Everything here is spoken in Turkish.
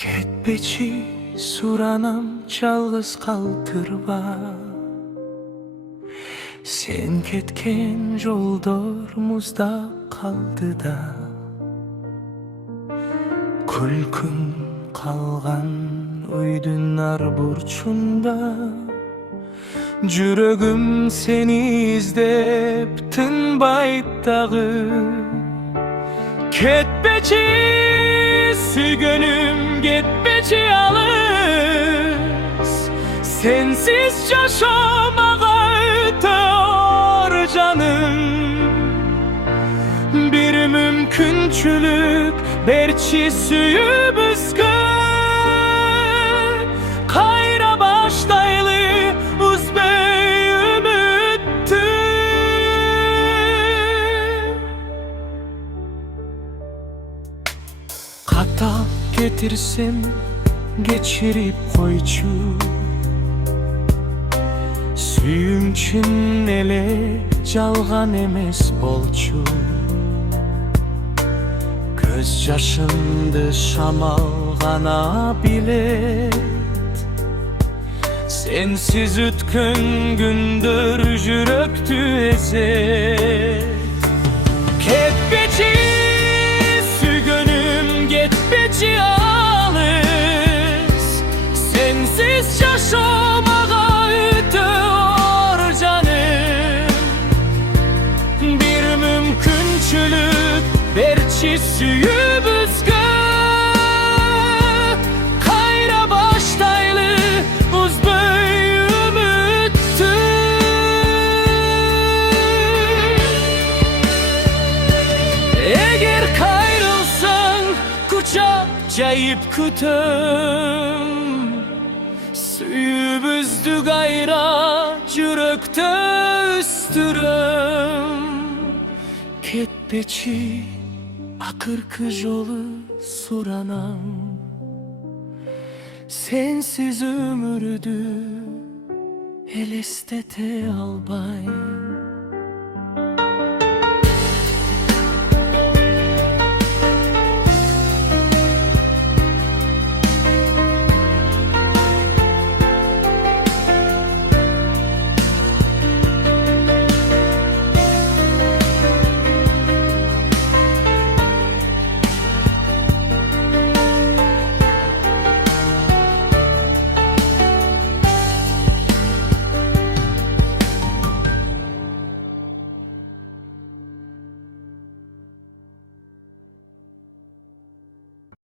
Ketpeci suranam çalgız kaltırba. Sen ketken joldor muzda kaldı da. Kulkun kalgan uydun ar burçunda. Jürögüm seni izlep tınbayt dağı. Ketpeci sügönüm getpeci alız. Sensiz yaşamağa ötör canım. Bir mümkünçülük berçi süyübüzgü. Kayra baştaylı uzbey ümittü. Kata getirsem geçirip koyçu. Süyümçün ele calgan emes bolçu. Göz yaşımdı şamalgana bilet. Sensiz ütkün gündür jüröktü ezet. Ketpeci sügönüm getpeci alız. Sensiz yaşamağa ötör canım. Bir mümkünçülük berçi süyübüzgü. Kayra baştaylı uzbey ümittü. Eğer kayrılsan kucaklayıp kütüm. Süyübüzdü gayra jürökte üstürüm. Ketpeci akırkı jolu suranam. Sensiz ömürdü elestete albay.